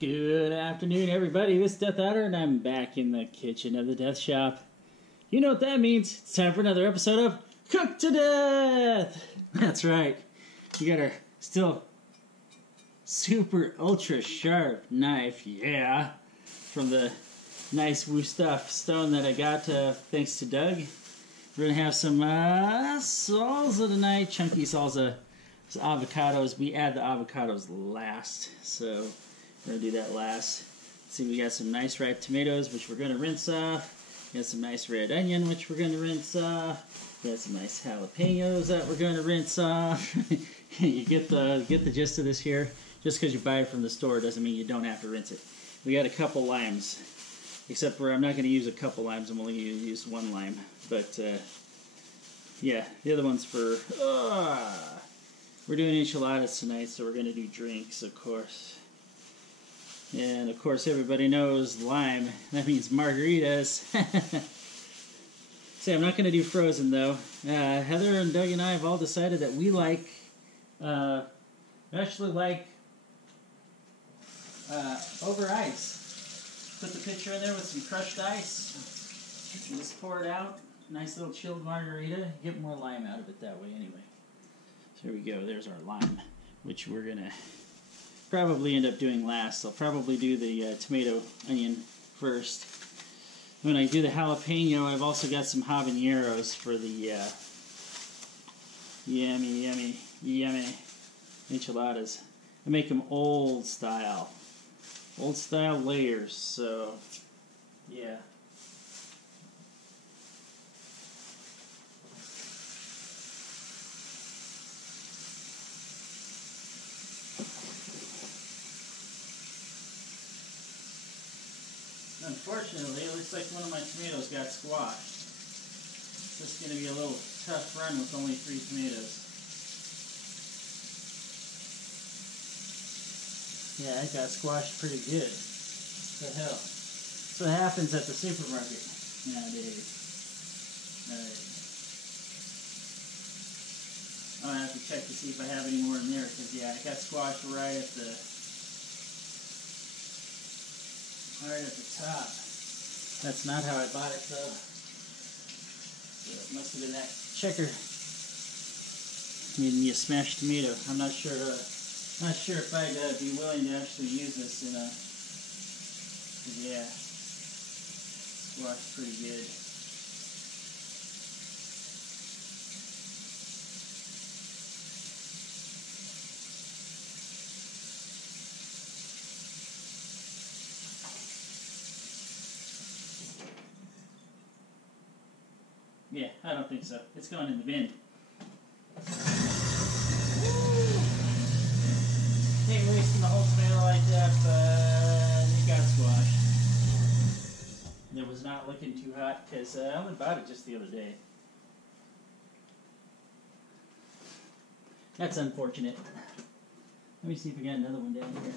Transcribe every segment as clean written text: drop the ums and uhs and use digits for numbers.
Good afternoon, everybody. This is dethaddr, and I'm back in the kitchen of the death shop. You know what that means. It's time for another episode of Cooked to Death. That's right. We got our still super ultra sharp knife, yeah, from the nice Woo Stuff stone that I got thanks to Doug. We're going to have some salsa tonight, chunky salsa. It's avocados. We add the avocados last, so we're going to do that last. Let's see, we got some nice ripe tomatoes, which we're going to rinse off. We got some nice red onion, which we're going to rinse off. We got some nice jalapenos that we're going to rinse off. You get the gist of this here. Just because you buy it from the store doesn't mean you don't have to rinse it. We got a couple limes, except for I'm not going to use a couple limes. I'm only going to use one lime. But yeah, the other one's for. We're doing enchiladas tonight, so we're going to do drinks, of course. And of course, everybody knows lime. That means margaritas. See, I'm not going to do frozen though. Heather and Doug and I have all decided that we like, actually like over ice. Put the pitcher in there with some crushed ice. And just pour it out. Nice little chilled margarita. Get more lime out of it that way anyway. So here we go. There's our lime, which we're going to probably end up doing last. I'll probably do the tomato onion first. When I do the jalapeno, I've also got some habaneros for the yummy enchiladas. I make them old style layers, so yeah. Unfortunately, it looks like one of my tomatoes got squashed. This is going to be a little tough run with only 3 tomatoes. Yeah, it got squashed pretty good. What the hell? That's what happens at the supermarket nowadays. Alright. I'll have to check to see if I have any more in there, because yeah, it got squashed right at the top. That's not how I bought it though. So it must have been that checker. Made me a smashed tomato. I'm not sure if I'd be willing to actually use this in a. Yeah, squashed pretty good. Yeah, I don't think so. It's going in the bin. Ain't wasting the whole tomato like that, but it got squashed. And it was not looking too hot because I only bought it just the other day. That's unfortunate. Let me see if we got another one down here.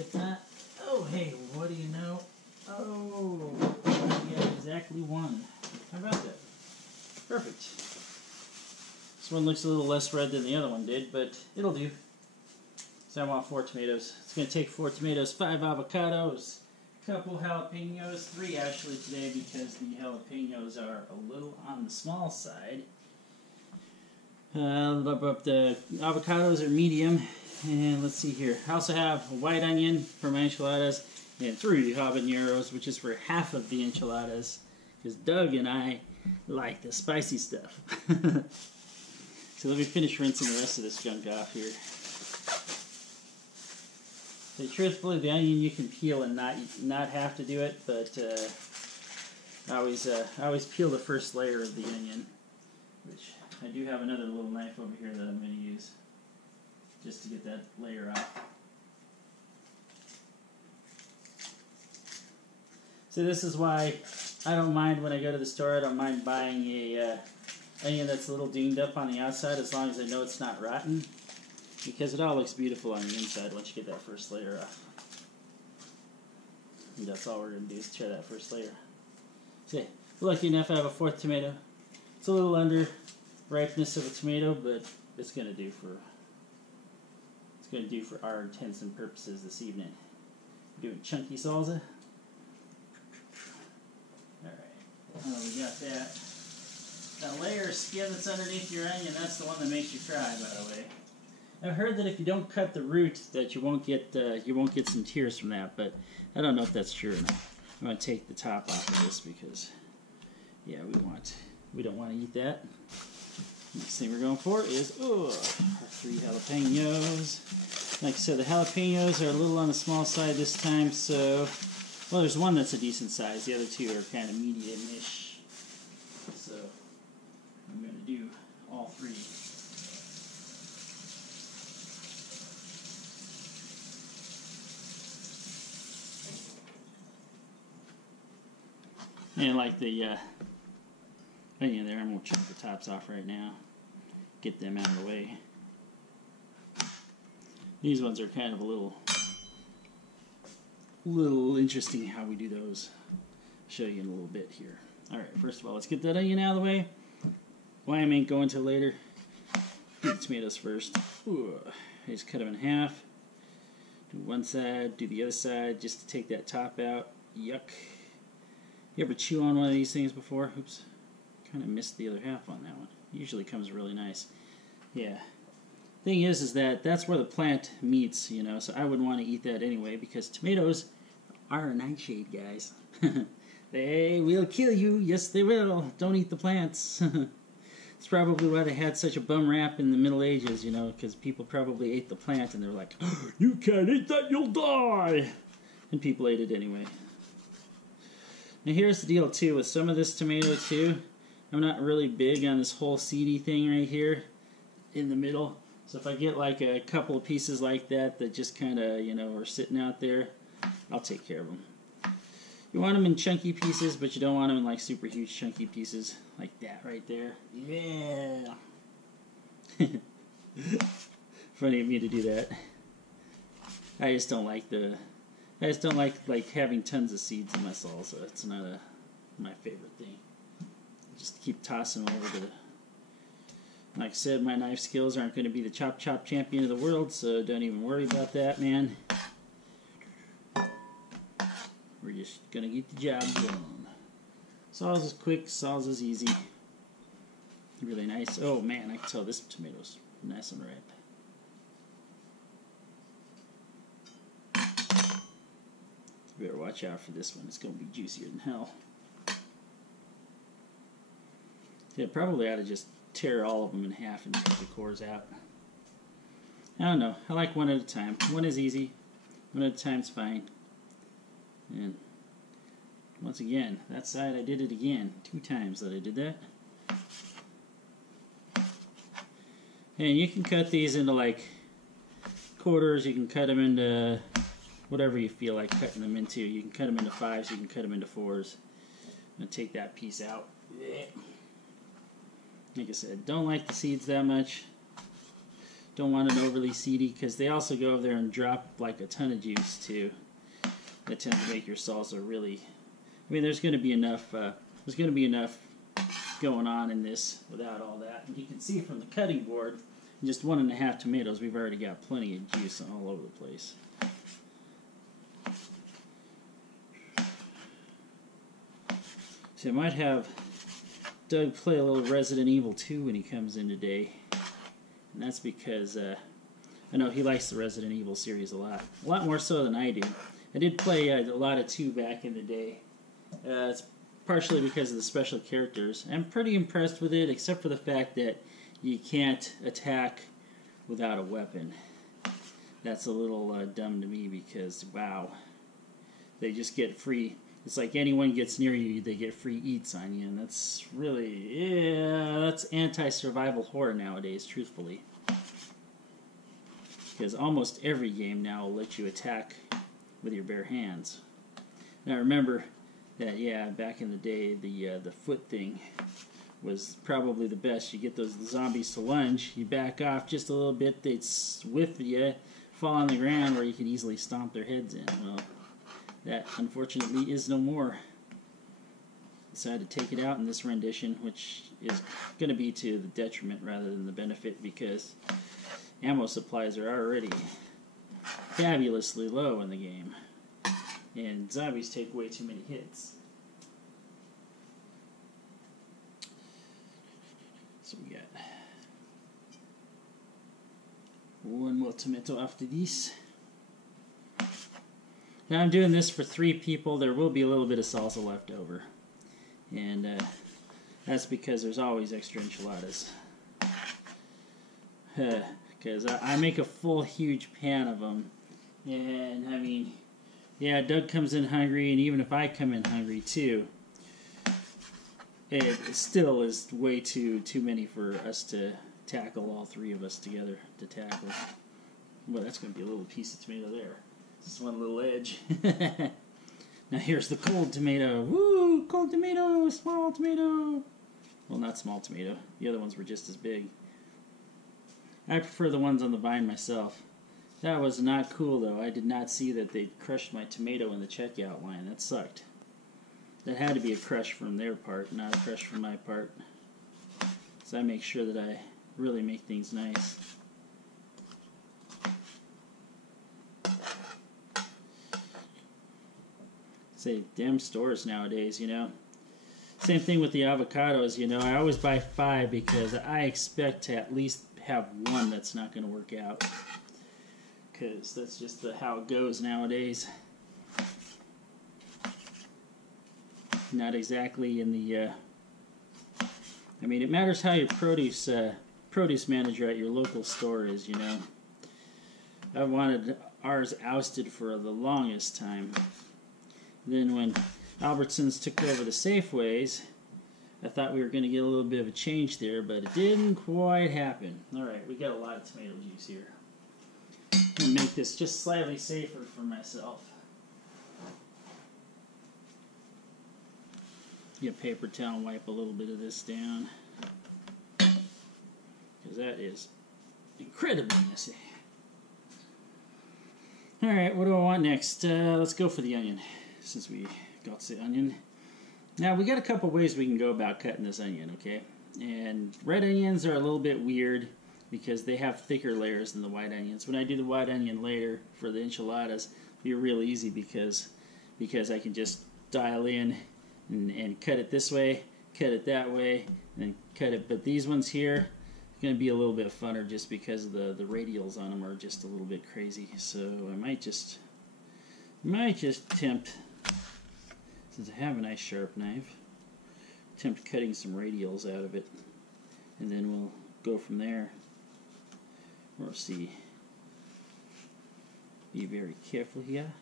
If not, oh hey, what do you know? Oh, I got exactly one. How about that? Perfect. This one looks a little less red than the other one did, but it'll do. So I want 4 tomatoes. It's going to take 4 tomatoes, 5 avocados, a couple jalapenos, 3 actually today because the jalapenos are a little on the small side. The avocados are medium. And let's see here. I also have a white onion for my enchiladas and 3 habaneros, which is for half of the enchiladas. Because Doug and I like the spicy stuff. So let me finish rinsing the rest of this junk off here. So truthfully, the onion you can peel and not have to do it, but I always peel the first layer of the onion, which I do have another little knife over here that I'm going to use just to get that layer off. So this is why I don't mind when I go to the store. I don't mind buying a onion that's a little dinged up on the outside as long as I know it's not rotten, because it all looks beautiful on the inside once you get that first layer off. And that's all we're going to do is tear that first layer. So lucky enough I have a 4th tomato. It's a little under ripeness of a tomato, but it's going to do for our intents and purposes this evening. Doing chunky salsa. Alright, we got that. That layer of skin that's underneath your onion, that's the one that makes you cry, by the way. I've heard that if you don't cut the root, that you won't get some tears from that, but I don't know if that's true or not. I'm going to take the top off of this because, yeah, we don't want to eat that. Next thing we're going for is our 3 jalapenos. Like I said, the jalapenos are a little on the small side this time, so, well, there's one that's a decent size. The other 2 are kind of medium-ish. So I'm going to do all 3. And like the onion there, I'm going to chop the tops off right now. Get them out of the way. These ones are kind of a little interesting how we do those. I'll show you in a little bit here. Alright, first of all, let's get that onion out of the way. Lime ain't going till later. Do the tomatoes first. Ooh, I just cut them in half. Do one side, do the other side, just to take that top out. Yuck. You ever chew on one of these things before? Oops. Kind of missed the other half on that one. Usually comes really nice. Yeah. Thing is that that's where the plant meets, you know, so I wouldn't want to eat that anyway because tomatoes are a nightshade, guys. They will kill you. Yes, they will. Don't eat the plants. It's probably why they had such a bum rap in the Middle Ages, you know, because people probably ate the plant and they're like, oh, you can't eat that, you'll die. And people ate it anyway. Now here's the deal too, with some of this tomato too, I'm not really big on this whole seedy thing right here in the middle. So if I get like a couple of pieces like that that just kind of, you know, are sitting out there, I'll take care of them. You want them in chunky pieces, but you don't want them in like super huge chunky pieces like that right there. Yeah. Funny of me to do that. I just don't like having tons of seeds in my salsa. It's not my favorite thing. Just keep tossing them over the. Like I said, my knife skills aren't going to be the chop champion of the world, so don't even worry about that, man. We're just going to get the job done. Salsa's quick, salsa's easy. Really nice. Oh man, I can tell this tomato's nice and ripe. You better watch out for this one. It's going to be juicier than hell. Yeah, probably ought to just tear all of them in half and take the cores out. I don't know. I like one at a time. One is easy. One at a time's fine. And once again, that side I did it again. 2 times that I did that. And you can cut these into like quarters. You can cut them into whatever you feel like cutting them into. You can cut them into 5s. You can cut them into 4s. I'm going to take that piece out. Like I said, don't like the seeds that much. Don't want it overly seedy because they also go over there and drop like a ton of juice too. That tends to make your salsa really. I mean, there's going to be enough. There's going to be enough going on in this without all that. And you can see from the cutting board, just 1.5 tomatoes, we've already got plenty of juice all over the place. So I might have Doug play a little Resident Evil 2 when he comes in today. And that's because I know he likes the Resident Evil series a lot more so than I do. I did play a lot of 2 back in the day. It's partially because of the special characters. I'm pretty impressed with it, except for the fact that you can't attack without a weapon. That's a little dumb to me because, wow, they just get free. It's like anyone gets near you, they get free eats on you, and that's really, yeah, that's anti-survival horror nowadays, truthfully. Because almost every game now will let you attack with your bare hands. Now remember that, yeah, back in the day, the foot thing was probably the best. You get those zombies to lunge, you back off just a little bit, they'd whiff you, fall on the ground where you could easily stomp their heads in. Well, that unfortunately is no more. Decided to take it out in this rendition, which is going to be to the detriment rather than the benefit because ammo supplies are already fabulously low in the game. And zombies take way too many hits. So we got one more tomato after this. Now I'm doing this for 3 people. There will be a little bit of salsa left over. And that's because there's always extra enchiladas. Because I make a full huge pan of them. And I mean, yeah, Doug comes in hungry, and even if I come in hungry too, it still is way too many for us to tackle, all 3 of us together to tackle. Well, that's going to be a little piece of tomato there. Just one little edge. Now here's the cold tomato. Woo! Cold tomato! Small tomato! Well, not small tomato. The other ones were just as big. I prefer the ones on the vine myself. That was not cool, though. I did not see that they crushed my tomato in the checkout line. That sucked. That had to be a crush from their part, not a crush from my part. So I make sure that I really make things nice. Say, damn stores nowadays, you know. Same thing with the avocados, you know. I always buy 5 because I expect to at least have one that's not going to work out. Because that's just how it goes nowadays. Not exactly in the... I mean, it matters how your produce manager at your local store is, you know. I wanted ours ousted for the longest time. Then when Albertsons took over the Safeways, I thought we were going to get a little bit of a change there, but it didn't quite happen. Alright, we got a lot of tomato juice here. I'm going to make this just slightly safer for myself. Get a paper towel and wipe a little bit of this down. Because that is incredibly messy. Alright, what do I want next? Let's go for the onion. Since we got the onion. Now, we got a couple ways we can go about cutting this onion, okay? And red onions are a little bit weird because they have thicker layers than the white onions. When I do the white onion later for the enchiladas, it'll be real easy because I can just dial in and cut it this way, cut it that way, and then cut it. But these ones here are going to be a little bit funner just because the radials on them are just a little bit crazy. So I might just attempt, since I have a nice sharp knife, attempt cutting some radials out of it, and then we'll go from there. We'll see. Be very careful here.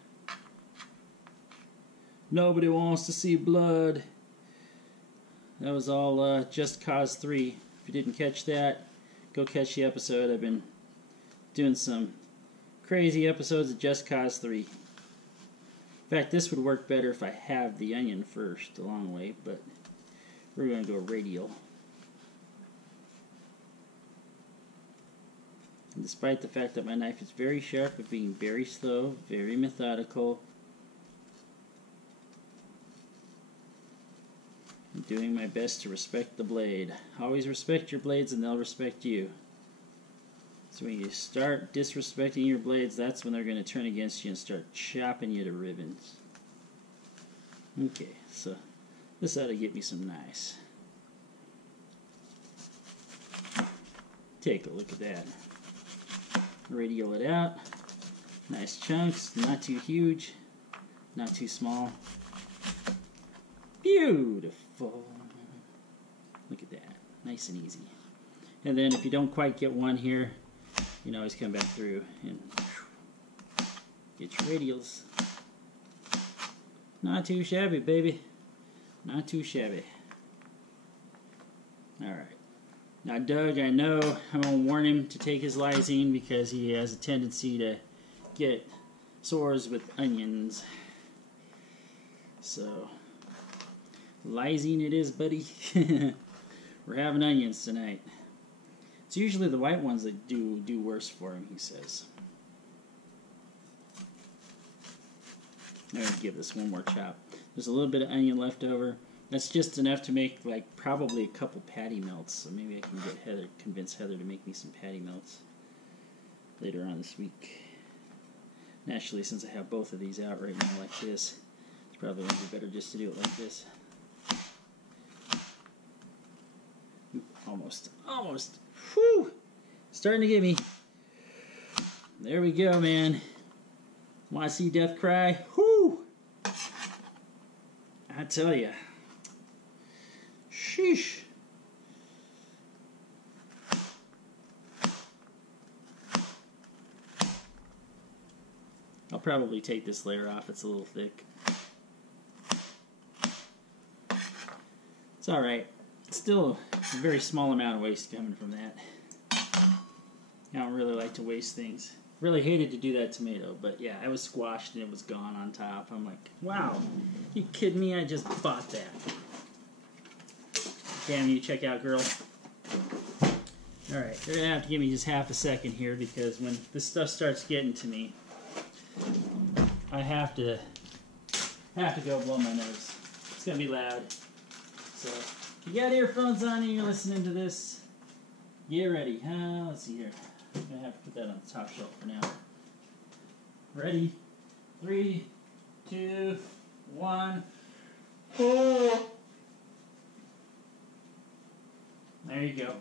Nobody wants to see blood. That was all Just Cause 3. If you didn't catch that, go catch the episode. I've been doing some crazy episodes of Just Cause 3. In fact, this would work better if I have the onion first, the long way, but we're going to go radial. And despite the fact that my knife is very sharp, I'm being very slow, very methodical. I'm doing my best to respect the blade. Always respect your blades and they'll respect you. So when you start disrespecting your blades, that's when they're going to turn against you and start chopping you to ribbons. Okay, so this ought to get me some nice. Take a look at that. Radial it out. Nice chunks, not too huge, not too small. Beautiful. Look at that. Nice and easy. And then if you don't quite get one here, you can always come back through and get your radials. Not too shabby, baby. Not too shabby. Alright. Now Doug, I know I'm going to warn him to take his lysine because he has a tendency to get sores with onions. So, lysine it is, buddy. We're having onions tonight. It's usually the white ones that do worse for him, he says. I'm going to give this one more chop. There's a little bit of onion left over. That's just enough to make like probably a couple patty melts. So maybe I can get convince Heather to make me some patty melts later on this week. Actually, since I have both of these out right now like this, it's probably going to be better just to do it like this. Oop, almost. Whew! Starting to get me. There we go, man. Want to see death cry? Whew! I tell ya. Sheesh. I'll probably take this layer off. It's a little thick. It's alright. It's still a very small amount of waste coming from that. I don't really like to waste things. Really hated to do that tomato, but yeah, I was squashed and it was gone on top. I'm like, wow, you kidding me? I just bought that. Damn you, checkout girl. Alright, you're going to have to give me just half a second here because when this stuff starts getting to me, I have to go blow my nose. It's going to be loud. So, if you got earphones on and you're listening to this, get ready. Let's see here. I'm going to have to put that on the top shelf for now. Ready? 3, 2, 1. Oh! There you go.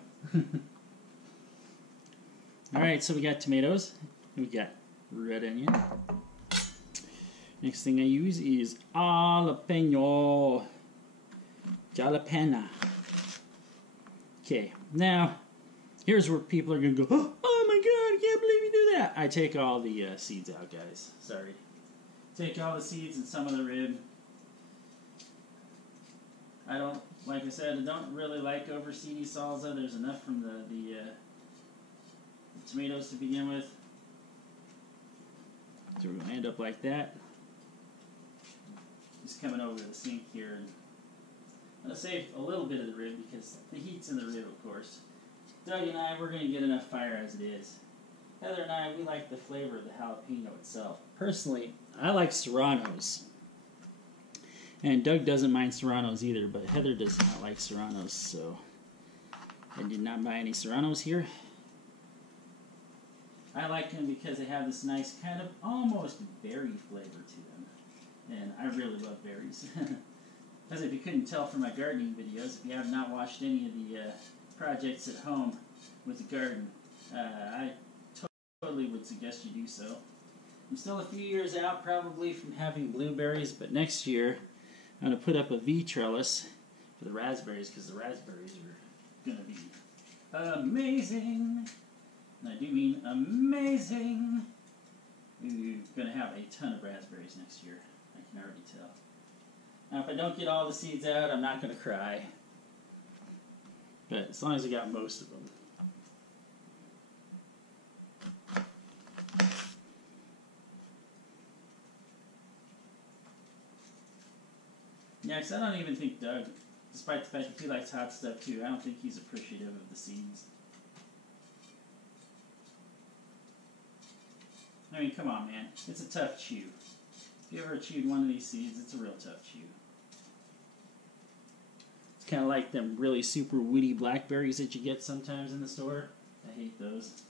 Alright, so we got tomatoes. We got red onion. Next thing I use is jalapeno. Jalapena. Okay, now, here's where people are going to go, oh my god, I can't believe you do that. I take all the seeds out, guys. Sorry. Take all the seeds and some of the rib. I don't, like I said, I don't really like over seedy salsa. There's enough from the tomatoes to begin with. So we're going to end up like that. Just coming over to the sink here. And I'm going to save a little bit of the rib because the heat's in the rib, of course. Doug and I, we're going to get enough fire as it is. Heather and I, we like the flavor of the jalapeno itself. Personally, I like serranos. And Doug doesn't mind serranos either, but Heather does not like serranos, so I did not buy any serranos here. I like them because they have this nice kind of almost berry flavor to them. And I really love berries. As if you couldn't tell from my gardening videos, if you have not watched any of the projects at home with the garden, I totally would suggest you do so. I'm still a few years out probably from having blueberries, but next year I'm going to put up a V trellis for the raspberries because the raspberries are going to be amazing. And I do mean amazing. We're going to have a ton of raspberries next year. I can already tell. Now, if I don't get all the seeds out, I'm not going to cry. But as long as I got most of them. Yeah, because I don't even think Doug, despite the fact that he likes hot stuff too, I don't think he's appreciative of the seeds. I mean, come on, man. It's a tough chew. If you ever chewed one of these seeds, it's a real tough chew. It's kind of like them really super woody blackberries that you get sometimes in the store. I hate those.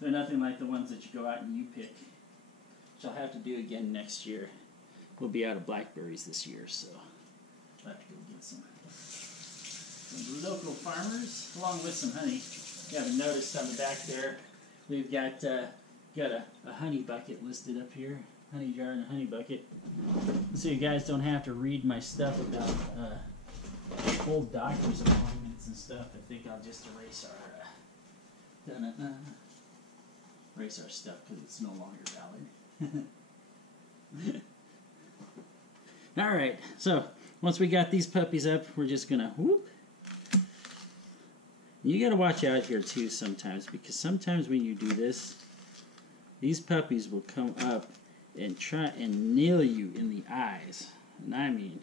They're nothing like the ones that you go out and you pick. Which I'll have to do again next year. We'll be out of blackberries this year, so I'll have to go get some local farmers, along with some honey. If you haven't noticed on the back there, we've got a honey bucket listed up here. Honey jar and a honey bucket. So you guys don't have to read my stuff about old doctor's appointments and stuff. I think I'll just erase our stuff because it's no longer valid. Alright, so once we got these puppies up, we're just gonna whoop. You gotta watch out here too sometimes, because sometimes when you do this, these puppies will come up and try and nail you in the eyes. And I mean,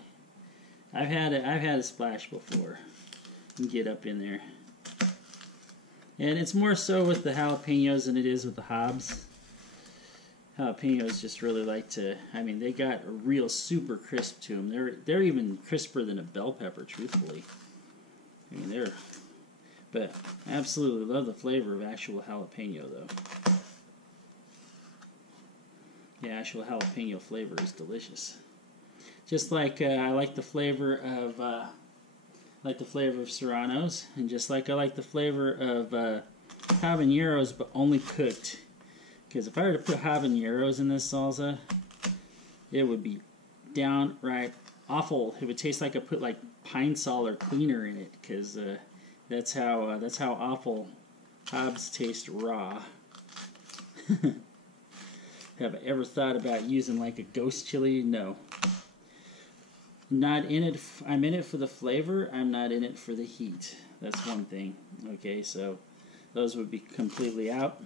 I've had a splash before. You can get up in there. And it's more so with the jalapenos than it is with the Hobbs. Jalapenos just really like to, I mean, they got a real super crisp to them. They're even crisper than a bell pepper, truthfully. I mean, but I absolutely love the flavor of actual jalapeno, though. The actual jalapeno flavor is delicious. Just like I like the flavor of serranos, and just like I like the flavor of habaneros, but only cooked. Because if I were to put habaneros in this salsa, it would be downright awful. It would taste like I put like pine sol or cleaner in it, because that's how awful habs taste raw. Have I ever thought about using like a ghost chili? No. Not in it. I'm in it for the flavor. I'm not in it for the heat. That's one thing. Okay, so those would be completely out.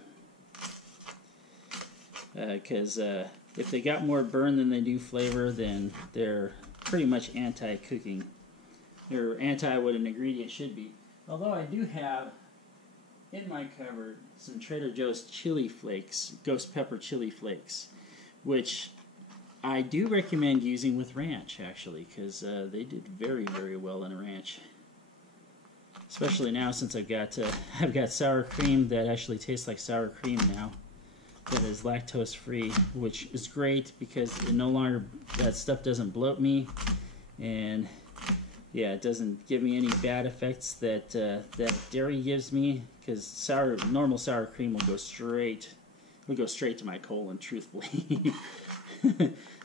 Because if they got more burn than they do flavor, then they're pretty much anti-cooking. They're anti what an ingredient should be. Although I do have in my cupboard some Trader Joe's chili flakes, ghost pepper chili flakes, which I do recommend using with ranch, actually, because they did very, very well in a ranch. Especially now, since I've got sour cream that actually tastes like sour cream now, that is lactose free, which is great because it no longer, that stuff doesn't bloat me, and yeah, it doesn't give me any bad effects that that dairy gives me, because normal sour cream will go straight to my colon, truthfully.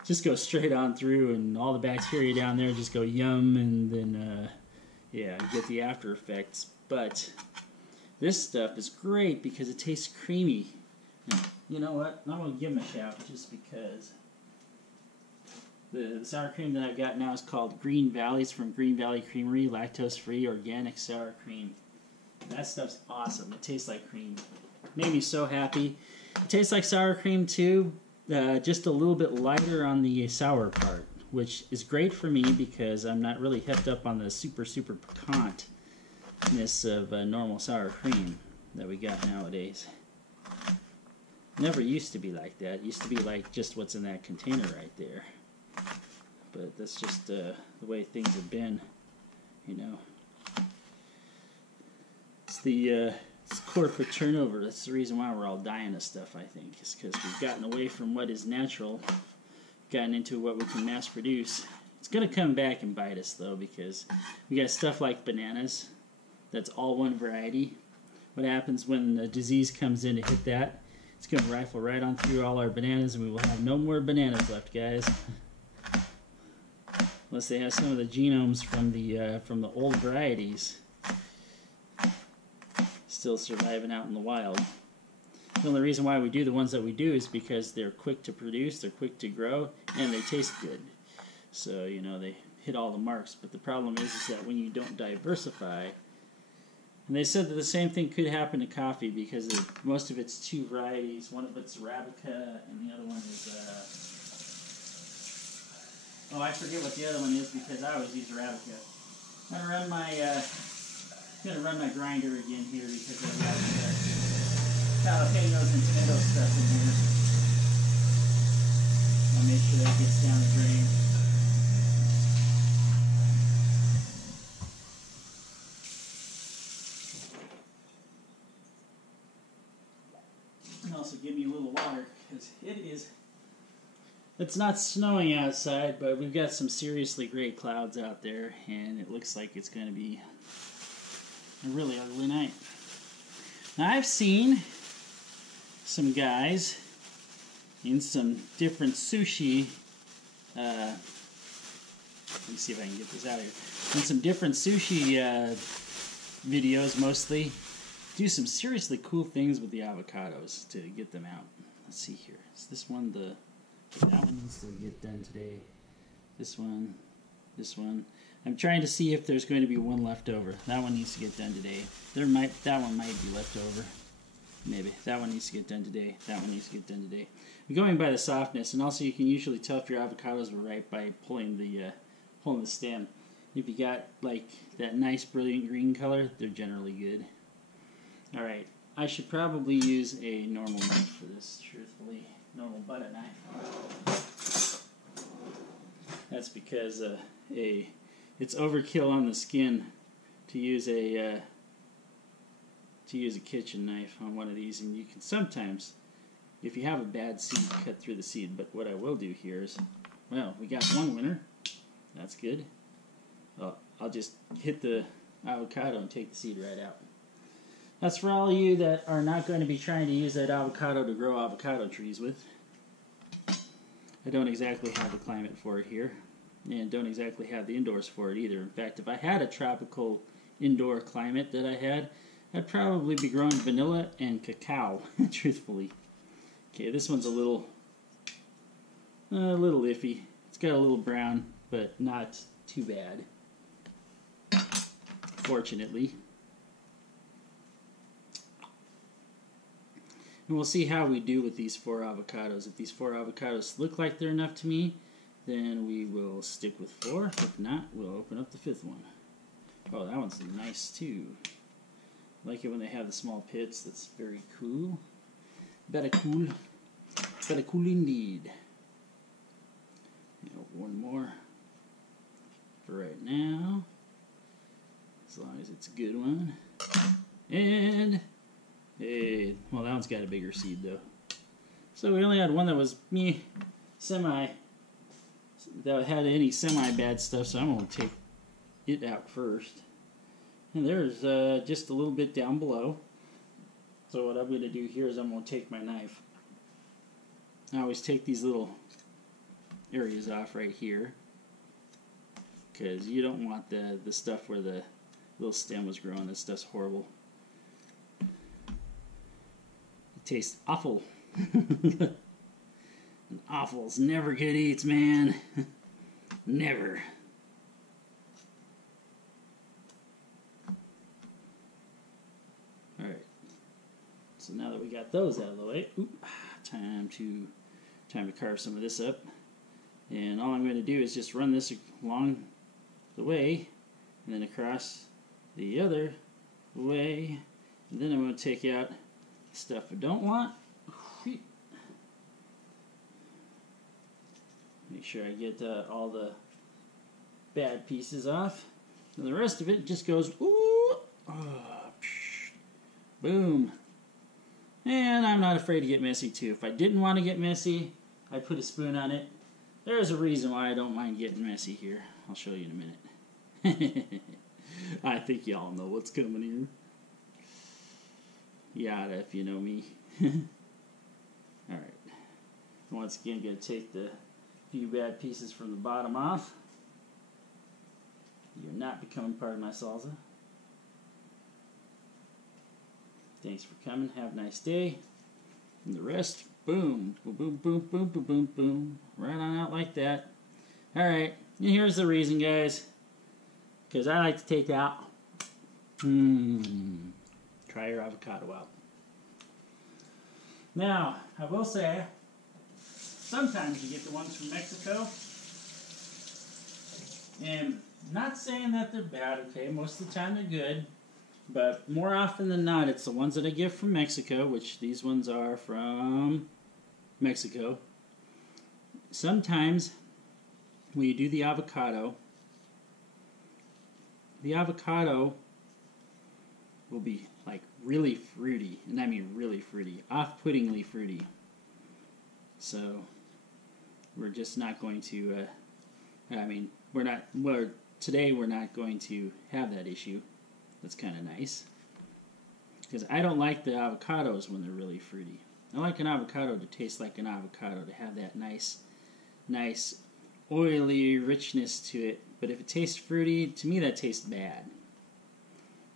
Just go straight on through, and all the bacteria down there just go yum, and then yeah, you get the after effects. But this stuff is great because it tastes creamy. And you know what? I'm going to give them a shout just because the sour cream that I've got now is called Green Valley. It's from Green Valley Creamery, lactose-free, organic sour cream. That stuff's awesome. It tastes like cream. Made me so happy. It tastes like sour cream too, just a little bit lighter on the sour part, which is great for me because I'm not really hepped up on the super piquantness of normal sour cream that we got nowadays. Never used to be like that. It used to be like just what's in that container right there. But that's just the way things have been, you know. It's corporate turnover. That's the reason why we're all dying of stuff, I think. It's because we've gotten away from what is natural, gotten into what we can mass produce. It's going to come back and bite us, though, because we got stuff like bananas. That's all one variety. What happens when the disease comes in to hit that? It's going to rifle right on through all our bananas, and we will have no more bananas left, guys. Unless they have some of the genomes from the old varieties still surviving out in the wild. The only reason why we do the ones that we do is because they're quick to produce, they're quick to grow, and they taste good. So, you know, they hit all the marks. But the problem is that when you don't diversify, and they said that the same thing could happen to coffee because most of it's two varieties. One of it's Arabica, and the other one is, oh, I forget what the other one is because I always use Arabica. I'm gonna run my grinder again here because I've got jalapenos and tomato stuff in here. I'll make sure that gets down the drain. And also give me a little water because it's not snowing outside, but we've got some seriously gray clouds out there, and it looks like it's going to be a really ugly night. Now, I've seen some guys in some different sushi, let me see if I can get this out of here, in some different sushi videos mostly, do some seriously cool things with the avocados to get them out. Let's see here. Is this one that one needs to get done today. This one. I'm trying to see if there's going to be one left over. That one needs to get done today. That one might be left over. Maybe. That one needs to get done today. That one needs to get done today. I'm going by the softness, and also you can usually tell if your avocados were ripe by pulling the stem. If you got like that nice brilliant green color, they're generally good. Alright, I should probably use a normal knife for this, truthfully. Normal butter knife. That's because it's overkill on the skin to use a kitchen knife on one of these, and you can sometimes if you have a bad seed, cut through the seed. But what I will do here is, well, we got one winner. That's good. I'll just hit the avocado and take the seed right out. That's for all of you that are not going to be trying to use that avocado to grow avocado trees with. I don't exactly have the climate for it here, and don't exactly have the indoors for it either. In fact, if I had a tropical indoor climate that I had, I'd probably be growing vanilla and cacao, truthfully. Okay, this one's a little iffy. It's got a little brown, but not too bad, fortunately. And we'll see how we do with these 4 avocados. If these 4 avocados look like they're enough to me, then we will stick with 4. If not, we'll open up the 5th one. Oh, that one's nice too. I like it when they have the small pits. That's very cool. Very cool. Very cool indeed. One more for right now, as long as it's a good one. And hey, well, that one's got a bigger seed though. So we only had one that was that had any semi-bad stuff, so I'm going to take it out first. And there's just a little bit down below. So what I'm going to do here is I'm going to take my knife. I always take these little areas off right here, because you don't want the stuff where the little stem was growing. That stuff's horrible. It tastes awful. And awful's never good eats, man. Never. Alright. So now that we got those out of the way, time to carve some of this up. And all I'm going to do is just run this along the way, and then across the other way, and then I'm going to take out the stuff I don't want. Make sure I get all the bad pieces off, and the rest of it just goes boom. And I'm not afraid to get messy too. If I didn't want to get messy, I'd put a spoon on it. There's a reason why I don't mind getting messy here. I'll show you in a minute. I think y'all know what's coming here. Yada, if you know me. Alright. Once again, going to take the few bad pieces from the bottom off. You're not becoming part of my salsa. Thanks for coming. Have a nice day. And the rest, boom, boom, boom, boom, boom, boom, boom, boom. Right on out like that. Alright, and here's the reason, guys. Because I like to take out. Try your avocado out. Now, I will say, sometimes you get the ones from Mexico. And I'm not saying that they're bad, okay? Most of the time they're good. But more often than not, it's the ones that I get from Mexico, which these ones are from Mexico. Sometimes, when you do the avocado will be like really fruity, and I mean really fruity, off-puttingly fruity. So, we're just not going to, today we're not going to have that issue. That's kind of nice. Because I don't like the avocados when they're really fruity. I like an avocado to taste like an avocado, to have that nice oily richness to it. But if it tastes fruity, to me that tastes bad.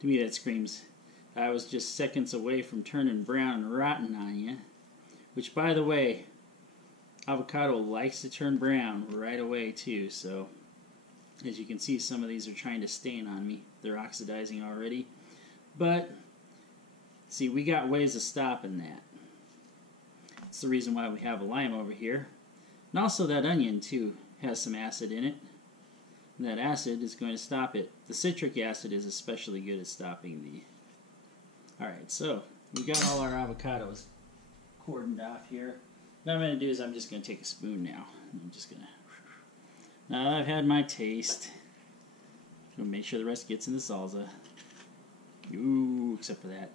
To me that screams, I was just seconds away from turning brown and rotten on you. Which, by the way, avocado likes to turn brown right away too, so as you can see, some of these are trying to stain on me. They're oxidizing already. But, see, we got ways of stopping that. That's the reason why we have a lime over here. And also that onion, too, has some acid in it. And that acid is going to stop it. The citric acid is especially good at stopping the... Alright, so, we got all our avocados cordoned off here. What I'm going to do is I'm just going to take a spoon now. I'm just going to... Now I've had my taste. I'm going to make sure the rest gets in the salsa. Ooh, except for that.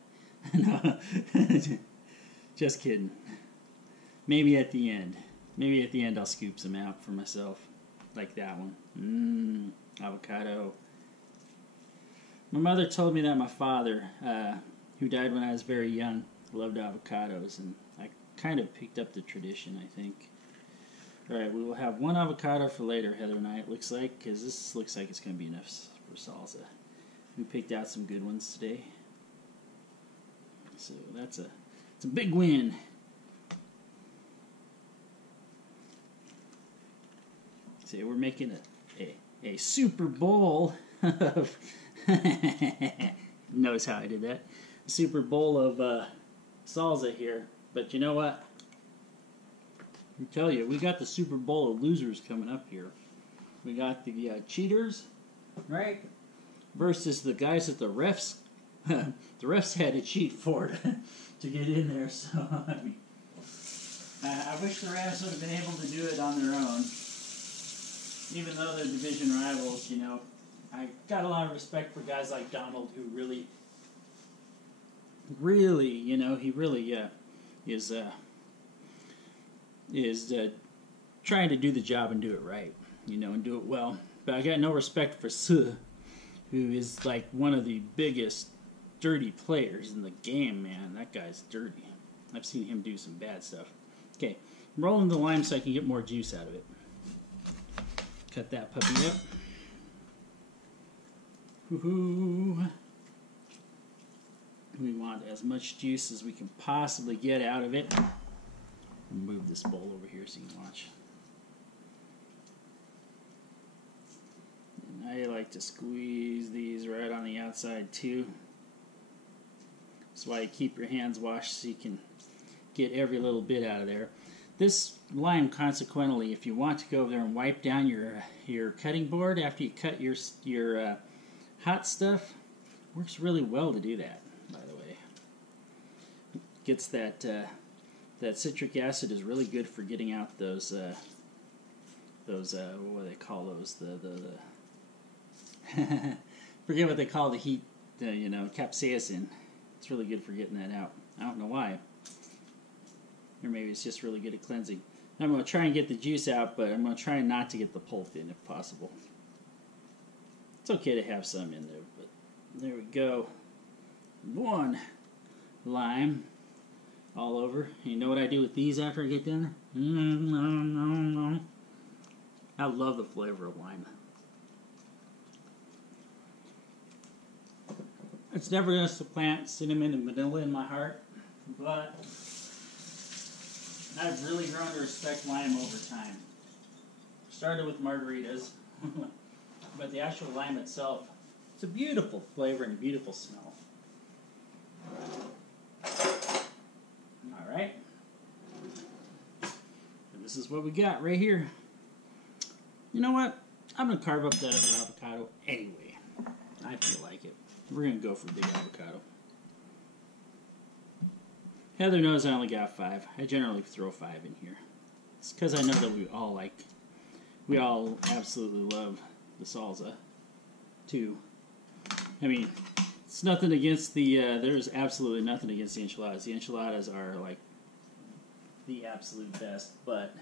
No, just kidding. Maybe at the end. Maybe at the end I'll scoop some out for myself. Like that one. Avocado. My mother told me that my father, who died when I was very young, loved avocados, and I kind of picked up the tradition, I think. Alright, we will have one avocado for later, Heather and I, it looks like, because this looks like it's going to be enough for salsa. We picked out some good ones today. So it's a big win. See, we're making a Super Bowl of... Notice how I did that. A Super Bowl of salsa here. But you know what? I tell you, we got the Super Bowl of losers coming up here. We got the cheaters, right? Versus the guys that the refs... the refs had to cheat for to get in there. So, I mean... I wish the refs would have been able to do it on their own. Even though they're division rivals, you know, I got a lot of respect for guys like Donald who really, you know, he really is trying to do the job and do it right, you know, and do it well. But I got no respect for Suh, who is like one of the biggest dirty players in the game, man. That guy's dirty. I've seen him do some bad stuff. Okay, I'm rolling the lime so I can get more juice out of it. Cut that puppy up. Woohoo! We want as much juice as we can possibly get out of it. Move this bowl over here so you can watch. And I like to squeeze these right on the outside too. That's why you keep your hands washed so you can get every little bit out of there. This lime, consequently, if you want to go over there and wipe down your cutting board after you cut your hot stuff, works really well to do that. By the way, gets that citric acid is really good for getting out those what do they call those, forget what they call the heat, you know, capsaicin. It's really good for getting that out. I don't know why. Or maybe it's just really good at cleansing. I'm going to try and get the juice out, but I'm going to try not to get the pulp in if possible. It's okay to have some in there, but there we go. One lime all over. You know what I do with these after I get done? I love the flavor of lime. It's never going to supplant cinnamon and vanilla in my heart, but I've really grown to respect lime over time. Started with margaritas, but the actual lime itself, it's a beautiful flavor and a beautiful smell. Alright. And this is what we got right here. You know what? I'm going to carve up that other avocado anyway. I feel like it. We're going to go for a big avocado. Heather knows I only got 5. I generally throw 5 in here. It's because I know that we all absolutely love the salsa, too. I mean, it's nothing against the, there's absolutely nothing against the enchiladas. The enchiladas are, like, the absolute best, but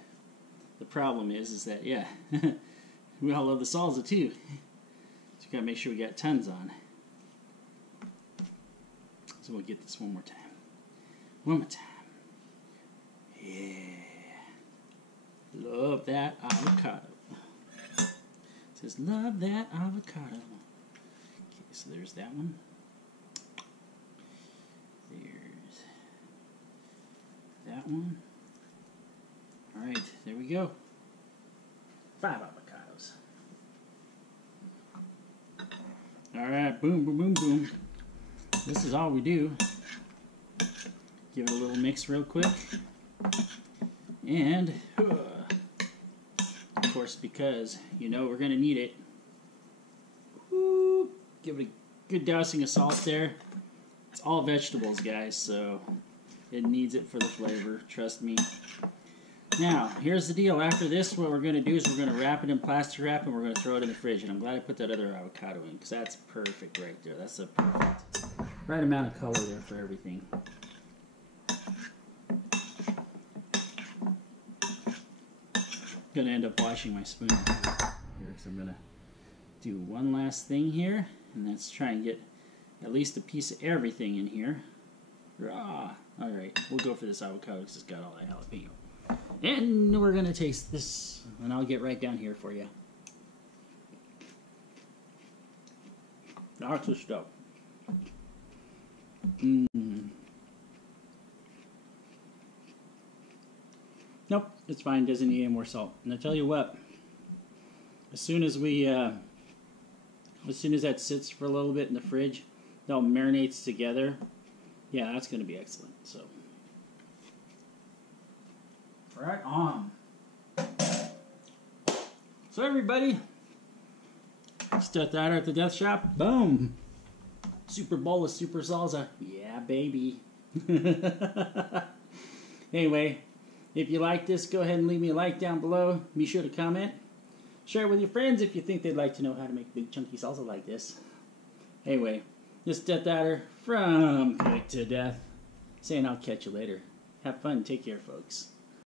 the problem is that, yeah, we all love the salsa, too. So we gotta make sure we got tons on. So we'll get this one more time. One more time. Yeah. Love that avocado. It says, love that avocado. Okay, so there's that one. There's that one. Alright, there we go. 5 avocados. Alright, boom, boom, boom, boom. This is all we do. Give it a little mix real quick. And, of course, because you know we're going to need it, woo, give it a good dousing of salt there. It's all vegetables, guys, so it needs it for the flavor, trust me. Now, here's the deal. After this, what we're going to do is we're going to wrap it in plastic wrap and we're going to throw it in the fridge. And I'm glad I put that other avocado in because that's perfect right there. That's the perfect right amount of color there for everything. Gonna end up washing my spoon here, because I'm gonna do one last thing here, and that's try and get at least a piece of everything in here. Raw. All right, we'll go for this avocado because it's got all that jalapeno. And we're gonna taste this, and I'll get right down here for you. That's the stuff. Nope, it's fine. Doesn't need any more salt. And I tell you what, as soon as that sits for a little bit in the fridge, it all marinates together. Yeah, that's going to be excellent. So, right on. So everybody, it's dethaddr at the Death Shop. Boom. Super bowl of super salsa. Yeah, baby. Anyway, if you like this, go ahead and leave me a like down below. Be sure to comment. Share it with your friends if you think they'd like to know how to make big chunky salsa like this. Anyway, this is dethaddr from Cooked2DeTh saying I'll catch you later. Have fun. Take care, folks.